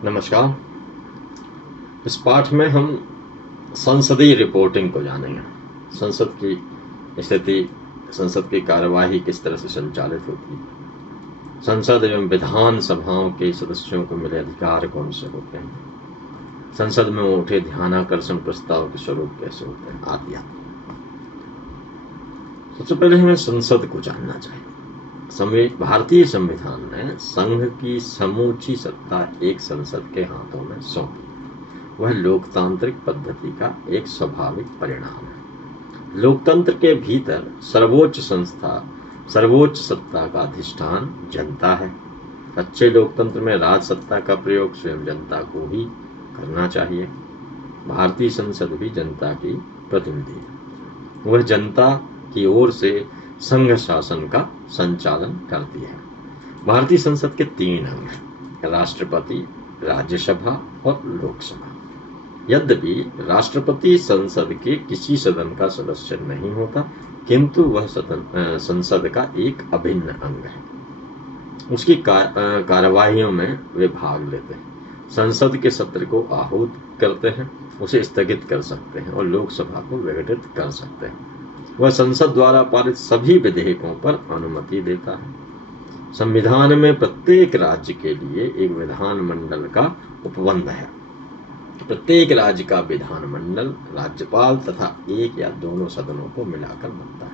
नमस्कार। इस पाठ में हम संसदीय रिपोर्टिंग को जानेंगे। संसद की स्थिति, संसद की कार्यवाही किस तरह से संचालित होती है, संसद एवं विधान सभाओं के सदस्यों को मिले अधिकार कौन से होते हैं, संसद में उठे ध्यानाकर्षण प्रस्ताव के स्वरूप कैसे होते हैं, आदि आदि। सबसे पहले हमें संसद को जानना चाहिए। भारतीय संविधान ने संघ की समूची सत्ता एक संसद के हाथों में सौंपी। वह लोकतांत्रिक पद्धति का एक स्वाभाविक परिणाम है। लोकतंत्र के भीतर सर्वोच्च सत्ता का अधिष्ठान जनता है। अच्छे लोकतंत्र में राज सत्ता का प्रयोग स्वयं जनता को ही करना चाहिए। भारतीय संसद भी जनता की प्रतिनिधि है। वह जनता की ओर से संघ शासन का संचालन करती है। भारतीय संसद के 3 अंग हैं: राष्ट्रपति, राज्यसभा और लोकसभा। यद्यपि राष्ट्रपति संसद के किसी सदन का सदस्य नहीं होता, किंतु वह संसद का एक अभिन्न अंग है। उसकी कार्यवाहियों में वे भाग लेते हैं, संसद के सत्र को आहूत करते हैं, उसे स्थगित कर सकते हैं और लोकसभा को विघटित कर सकते हैं। वह संसद द्वारा पारित सभी विधेयकों पर अनुमति देता है। संविधान में प्रत्येक राज्य के लिए एक विधानमंडल का उपबंध है। प्रत्येक राज्य का विधानमंडल राज्यपाल तथा एक या दोनों सदनों को मिलाकर बनता है।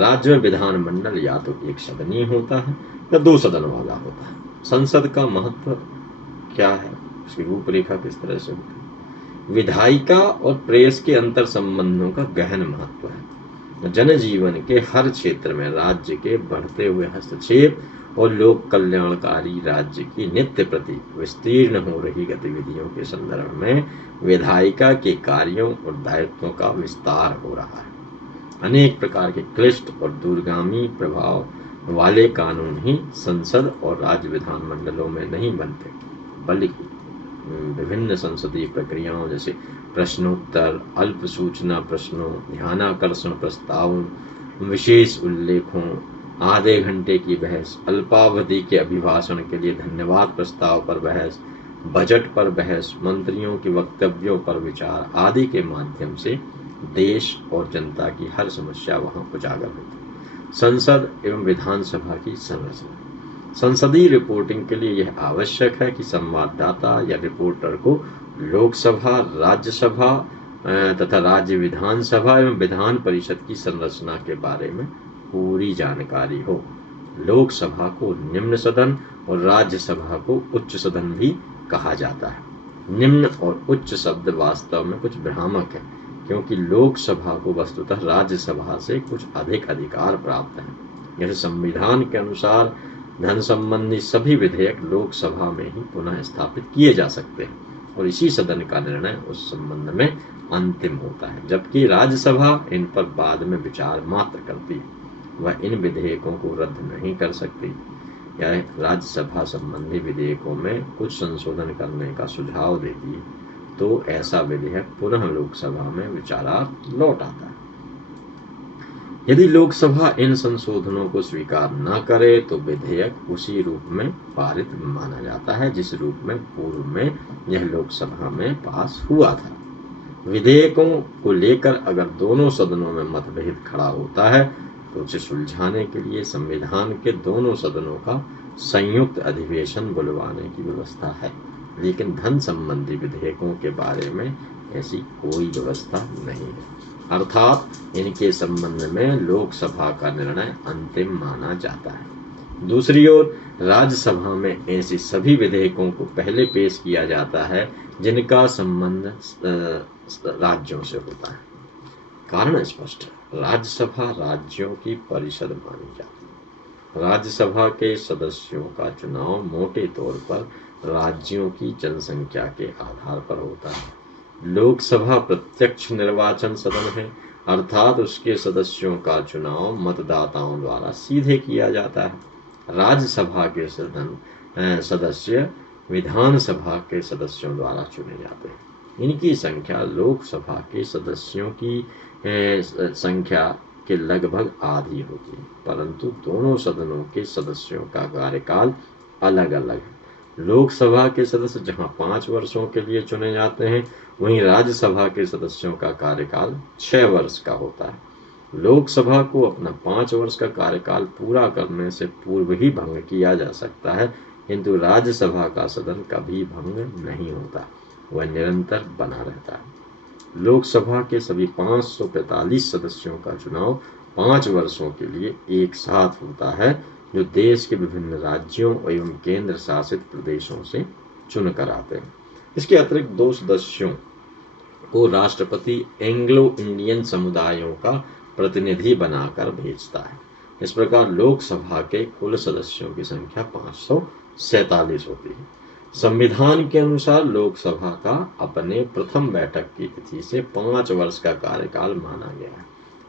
राज्य में विधानमंडल या तो एक सदनीय होता है या 2 सदन वाला होता है। संसद का महत्व क्या है, उसकी रूपरेखा किस तरह से होती है? विधायिका और प्रेस के अंतर संबंधों का गहन महत्व है। जनजीवन के हर क्षेत्र में राज्य के बढ़ते हुए हस्तक्षेप और लोक कल्याणकारी राज्य की नित्य प्रति विस्तीर्ण हो रही गतिविधियों के संदर्भ में विधायिका के कार्यों और दायित्वों का विस्तार हो रहा है। अनेक प्रकार के क्लिष्ट और दूरगामी प्रभाव वाले कानून ही संसद और राज्य विधानमंडलों में नहीं बनते, बल्कि विभिन्न संसदीय प्रक्रियाओं जैसे प्रश्नोत्तर, अल्प सूचना प्रश्नों, ध्यानाकर्षण प्रस्तावों, विशेष उल्लेखों, आधे घंटे की बहस, अल्पावधि के अभिभाषण के लिए धन्यवाद प्रस्ताव पर बहस, बजट पर बहस, मंत्रियों के वक्तव्यों पर विचार आदि के माध्यम से देश और जनता की हर समस्या वहां उजागर होती है। संसद एवं विधानसभा की संरचना। संसदीय रिपोर्टिंग के लिए यह आवश्यक है कि संवाददाता या रिपोर्टर को लोकसभा, राज्यसभा तथा राज्य विधानसभा एवं विधान परिषद की संरचना के बारे में पूरी जानकारी हो। लोकसभा को निम्न सदन और राज्यसभा को उच्च सदन भी कहा जाता है। निम्न और उच्च शब्द वास्तव में कुछ भ्रामक है, क्योंकि लोकसभा को वस्तुतः राज्यसभा से कुछ अधिक अधिकार प्राप्त है। जैसे संविधान के अनुसार धन संबंधी सभी विधेयक लोकसभा में ही पुनः स्थापित किए जा सकते हैं और इसी सदन का निर्णय उस संबंध में अंतिम होता है, जबकि राज्यसभा इन पर बाद में विचार मात्र करती है। वह इन विधेयकों को रद्द नहीं कर सकती या राज्यसभा संबंधी विधेयकों में कुछ संशोधन करने का सुझाव देती है, तो ऐसा विधेयक पुनः लोकसभा में विचारार्थ लौट आता है। यदि लोकसभा इन संशोधनों को स्वीकार न करे तो विधेयक उसी रूप में पारित माना जाता है जिस रूप में पूर्व में यह लोकसभा में पास हुआ था। विधेयकों को लेकर अगर दोनों सदनों में मतभेद खड़ा होता है तो उसे सुलझाने के लिए संविधान के दोनों सदनों का संयुक्त अधिवेशन बुलवाने की व्यवस्था है, लेकिन धन संबंधी विधेयकों के बारे में ऐसी कोई व्यवस्था नहीं है। अर्थात इनके संबंध में लोकसभा का निर्णय अंतिम माना जाता है। दूसरी ओर राज्यसभा में ऐसी सभी विधेयकों को पहले पेश किया जाता है जिनका संबंध राज्यों से होता है। कारण स्पष्ट है, राज्यसभा राज्यों की परिषद मानी जाती है। राज्यसभा के सदस्यों का चुनाव मोटे तौर पर राज्यों की जनसंख्या के आधार पर होता है। लोकसभा प्रत्यक्ष निर्वाचन सदन है, अर्थात उसके सदस्यों का चुनाव मतदाताओं द्वारा सीधे किया जाता है। राज्यसभा के सदस्य विधानसभा के सदस्यों द्वारा चुने जाते हैं। इनकी संख्या लोकसभा के सदस्यों की संख्या के लगभग आधी होती है, परंतु दोनों सदनों के सदस्यों का कार्यकाल अलग अलग है। लोकसभा के सदस्य जहां 5 वर्षों के लिए चुने जाते हैं, वहीं राज्यसभा के सदस्यों का कार्यकाल 6 वर्ष का होता है। लोकसभा को अपना 5 वर्ष का कार्यकाल पूरा करने से पूर्व ही भंग किया जा सकता है, किंतु राज्यसभा का सदन कभी भंग नहीं होता, वह निरंतर बना रहता है। लोकसभा के सभी 545 सदस्यों का चुनाव 5 वर्षों के लिए एक साथ होता है, जो देश के विभिन्न राज्यों एवं केंद्र शासित प्रदेशों से चुनकर आते हैं। इसके अतिरिक्त 2 सदस्यों को राष्ट्रपति एंग्लो इंडियन समुदायों का प्रतिनिधि बनाकर भेजता है। इस प्रकार लोकसभा के कुल सदस्यों की संख्या 547 होती है। संविधान के अनुसार लोकसभा का अपने प्रथम बैठक की तिथि से 5 वर्ष का कार्यकाल माना गया है,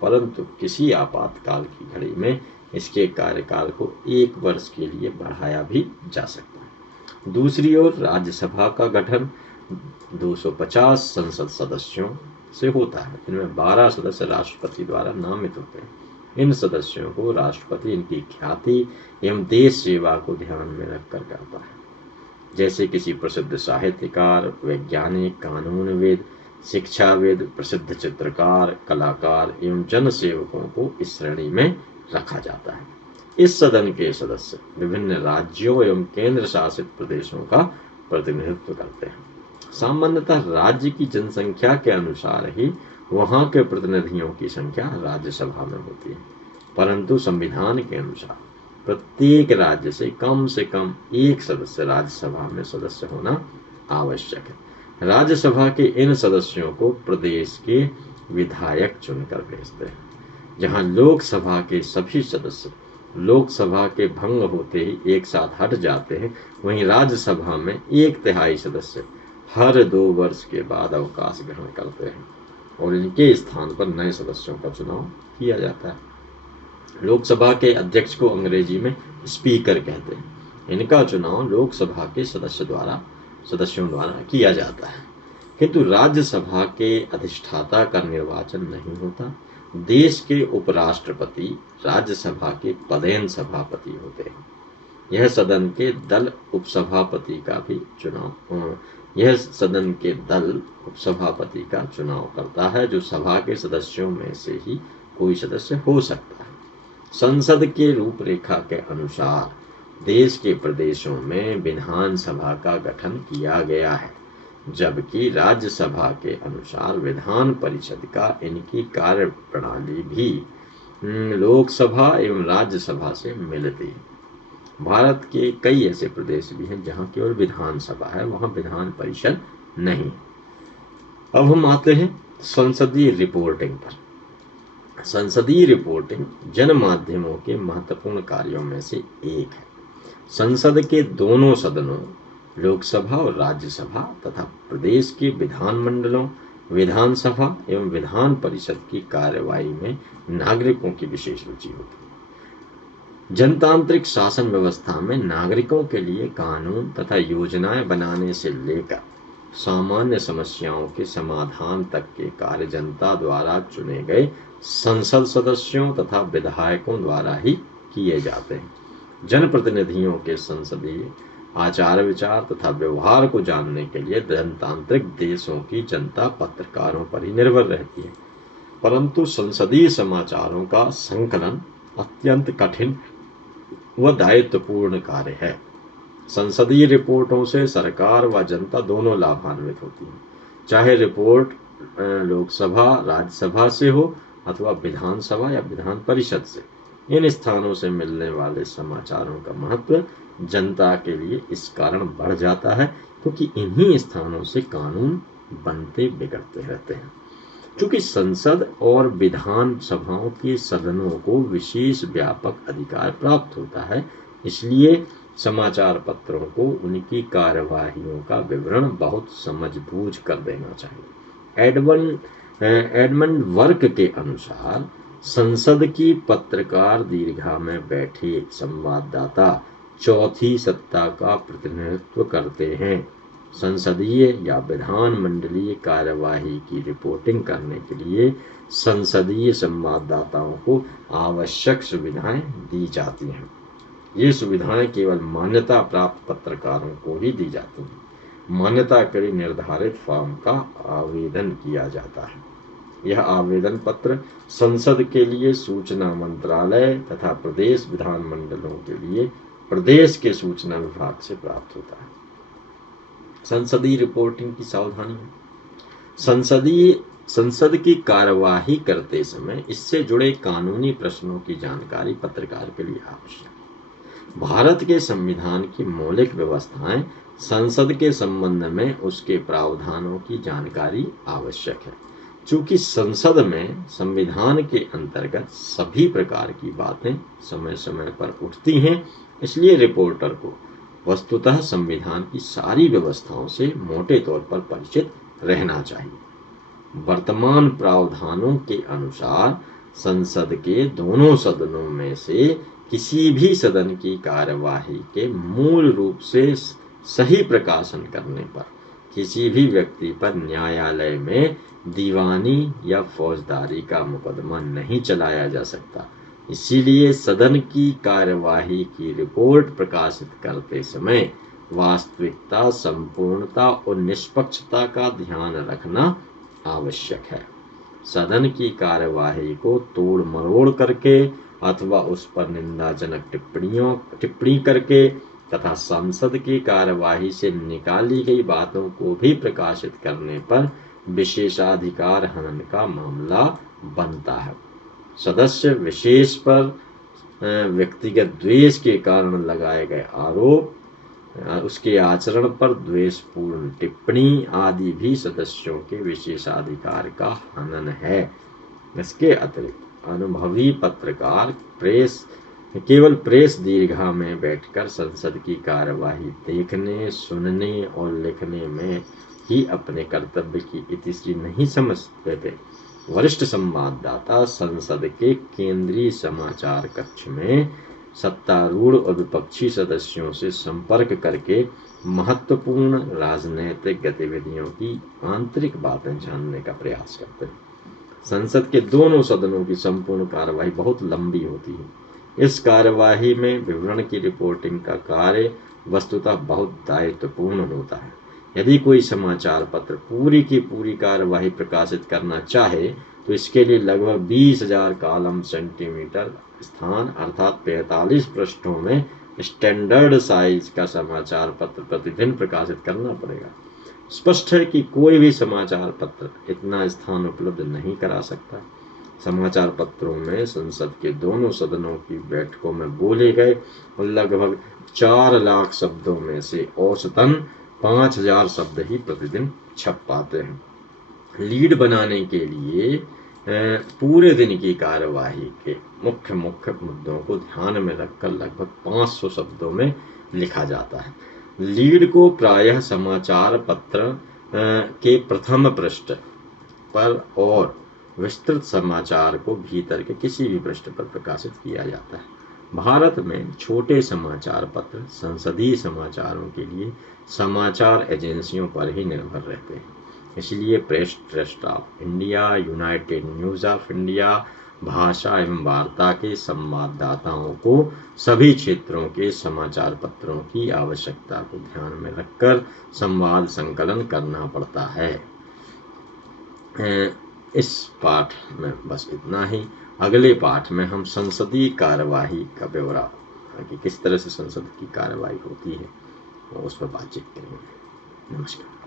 परंतु किसी आपातकाल की घड़ी में इसके कार्यकाल को 1 वर्ष के लिए बढ़ाया भी जा सकता है। दूसरी ओर राज्यसभा का गठन 250 संसद सदस्यों से होता है, इनमें 12 सदस्य राष्ट्रपति द्वारा नामित होते हैं। इन सदस्यों को राष्ट्रपति इनकी ख्याति एवं देश सेवा को ध्यान में रखकर करता है। जैसे किसी प्रसिद्ध साहित्यकार, वैज्ञानिक, कानूनविद, शिक्षाविद, प्रसिद्ध चित्रकार, कलाकार एवं जनसेवकों को इस श्रेणी में रखा जाता है। इस सदन के सदस्य विभिन्न राज्यों एवं केंद्र शासित प्रदेशों का प्रतिनिधित्व करते हैं। सामान्यतः राज्य की जनसंख्या के अनुसार ही वहां के प्रतिनिधियों की संख्या राज्यसभा में होती है, परंतु संविधान के अनुसार प्रत्येक राज्य से कम 1 सदस्य राज्यसभा में सदस्य होना आवश्यक है। राज्यसभा के इन सदस्यों को प्रदेश के विधायक चुनकर भेजते हैं। जहां लोकसभा के सभी सदस्य लोकसभा के भंग होते ही एक साथ हट जाते हैं, वहीं राज्यसभा में 1/3 सदस्य हर 2 वर्ष के बाद अवकाश ग्रहण करते हैं और इनके स्थान पर नए सदस्यों का चुनाव किया जाता है। लोकसभा के अध्यक्ष को अंग्रेजी में स्पीकर कहते हैं। इनका चुनाव लोकसभा के सदस्यों द्वारा किया जाता है, किंतु राज्यसभा के अधिष्ठाता का निर्वाचन नहीं होता। देश के उपराष्ट्रपति राज्यसभा के पदेन सभापति होते हैं। यह सदन के दल उपसभापति का चुनाव करता है, जो सभा के सदस्यों में से ही कोई सदस्य हो सकता है। संसद के रूपरेखा के अनुसार देश के प्रदेशों में विधानसभा का गठन किया गया है, जबकि राज्यसभा के अनुसार विधान परिषद का इनकी कार्य प्रणाली भी लोकसभा एवं राज्यसभा से मिलती है। भारत के कई ऐसे प्रदेश भी हैं जहां केवल विधानसभा है, वहां विधान परिषद नहीं। अब हम आते हैं संसदीय रिपोर्टिंग पर। संसदीय रिपोर्टिंग जन माध्यमों के महत्वपूर्ण कार्यों में से एक है। संसद के दोनों सदनों लोकसभा और राज्यसभा तथा प्रदेश के विधानमंडलों, विधानसभा एवं विधान परिषद की कार्यवाही में नागरिकों की विशेष रुचि होती है। जनतांत्रिक शासन व्यवस्था में नागरिकों के लिए कानून तथा योजनाएं बनाने से लेकर सामान्य समस्याओं के समाधान तक के कार्य जनता द्वारा चुने गए संसद सदस्यों तथा विधायकों द्वारा ही किए जाते हैं। जनप्रतिनिधियों के संसदीय आचार विचार तथा व्यवहार को जानने के लिए जनतांत्रिक देशों की जनता पत्रकारों पर ही निर्भर रहती है, परंतु संसदीय समाचारों का संकलन अत्यंत कठिन व दायित्वपूर्ण कार्य है। संसदीय रिपोर्टों से सरकार व जनता दोनों लाभान्वित होती है, चाहे रिपोर्ट लोकसभा राज्यसभा से हो अथवा विधानसभा या विधान परिषद से। इन स्थानों से मिलने वाले समाचारों का महत्व जनता के लिए इस कारण बढ़ जाता है क्योंकि इन्हीं स्थानों से कानून बनते बिगड़ते रहते हैं। चूंकि संसद और विधान सभाओं के सदनों को विशेष व्यापक अधिकार प्राप्त होता है, इसलिए समाचार पत्रों को उनकी कार्यवाहियों का विवरण बहुत समझबूझ कर देना चाहिए। एडमंड वर्क के अनुसार संसद की पत्रकार दीर्घा में बैठे संवाददाता चौथी सत्ता का प्रतिनिधित्व करते हैं। संसदीय या विधान मंडलीय कार्यवाही की रिपोर्टिंग करने के लिए संसदीय संवाददाताओं को आवश्यक सुविधाएं दी जाती हैं। ये सुविधाएं केवल मान्यता प्राप्त पत्रकारों को ही दी जाती हैं। मान्यता के लिए निर्धारित फॉर्म का आवेदन किया जाता है। यह आवेदन पत्र संसद के लिए सूचना मंत्रालय तथा प्रदेश विधानमंडलों के लिए प्रदेश के सूचना विभाग से प्राप्त होता है। संसदीय रिपोर्टिंग की सावधानी। संसद की कार्यवाही करते समय इससे जुड़े कानूनी प्रश्नों की जानकारी पत्रकार के लिए आवश्यक है। भारत के संविधान की मौलिक व्यवस्थाएं संसद के संबंध में उसके प्रावधानों की जानकारी आवश्यक है। चूंकि संसद में संविधान के अंतर्गत सभी प्रकार की बातें समय समय पर उठती हैं, इसलिए रिपोर्टर को वस्तुतः संविधान की सारी व्यवस्थाओं से मोटे तौर पर परिचित रहना चाहिए। वर्तमान प्रावधानों के अनुसार संसद के दोनों सदनों में से किसी भी सदन की कार्यवाही के मूल रूप से सही प्रकाशन करने पर किसी भी व्यक्ति पर न्यायालय में दीवानी या फौजदारी का मुकदमा नहीं चलाया जा सकता। इसीलिए सदन की कार्यवाही की रिपोर्ट प्रकाशित करते समय वास्तविकता, संपूर्णता और निष्पक्षता का ध्यान रखना आवश्यक है। सदन की कार्यवाही को तोड़ मरोड़ करके अथवा उस पर निंदाजनक टिप्पणी करके तथा संसद की कार्यवाही से निकाली गई बातों को भी प्रकाशित करने पर विशेषाधिकार हनन का मामला बनता है। सदस्य विशेष पर व्यक्तिगत द्वेष के कारण लगाए गए आरोप, उसके आचरण पर द्वेषपूर्ण टिप्पणी आदि भी सदस्यों के विशेषाधिकार का हनन है। इसके अतिरिक्त अनुभवी पत्रकार केवल प्रेस दीर्घा में बैठकर संसद की कार्यवाही देखने, सुनने और लिखने में ही अपने कर्तव्य की इतिश्री नहीं समझते थे। वरिष्ठ संवाददाता संसद के केंद्रीय समाचार कक्ष में सत्तारूढ़ और विपक्षी सदस्यों से संपर्क करके महत्वपूर्ण राजनीतिक गतिविधियों की आंतरिक बातें जानने का प्रयास करते हैं। संसद के दोनों सदनों की संपूर्ण कार्यवाही बहुत लंबी होती है। इस कार्यवाही में विवरण की रिपोर्टिंग का कार्य वस्तुतः बहुत दायित्वपूर्ण होता है। यदि कोई समाचार पत्र पूरी की पूरी कार्यवाही प्रकाशित करना चाहे तो इसके लिए लगभग 20,000 कॉलम सेंटीमीटर स्थान अर्थात 45 पृष्ठों में स्टैंडर्ड साइज का समाचार पत्र प्रतिदिन प्रकाशित करना पड़ेगा। स्पष्ट है कि कोई भी समाचार पत्र इतना स्थान उपलब्ध नहीं करा सकता। समाचार पत्रों में संसद के दोनों सदनों की बैठकों में बोले गए लगभग 4 लाख शब्दों में से औसतन 5,000 शब्द ही प्रतिदिन छप पाते हैं। लीड बनाने के लिए पूरे दिन की कार्यवाही के मुख्य मुद्दों को ध्यान में रखकर लगभग 500 शब्दों में लिखा जाता है। लीड को प्रायः समाचार पत्र के प्रथम पृष्ठ पर और विस्तृत समाचार को भीतर के किसी भी पृष्ठ पर प्रकाशित किया जाता है। भारत में छोटे समाचार पत्र संसदीय समाचारों के लिए समाचार एजेंसियों पर ही निर्भर रहते हैं। इसलिए press trust of India, United news of India भाषा एवं वार्ता के संवाददाताओं को सभी क्षेत्रों के समाचार पत्रों की आवश्यकता को ध्यान में रखकर संवाद संकलन करना पड़ता है। इस पाठ में बस इतना ही। अगले पाठ में हम संसदीय कार्यवाही का ब्यौरा कि किस तरह से संसद की कार्यवाही होती है उस पर बातचीत करेंगे। नमस्कार।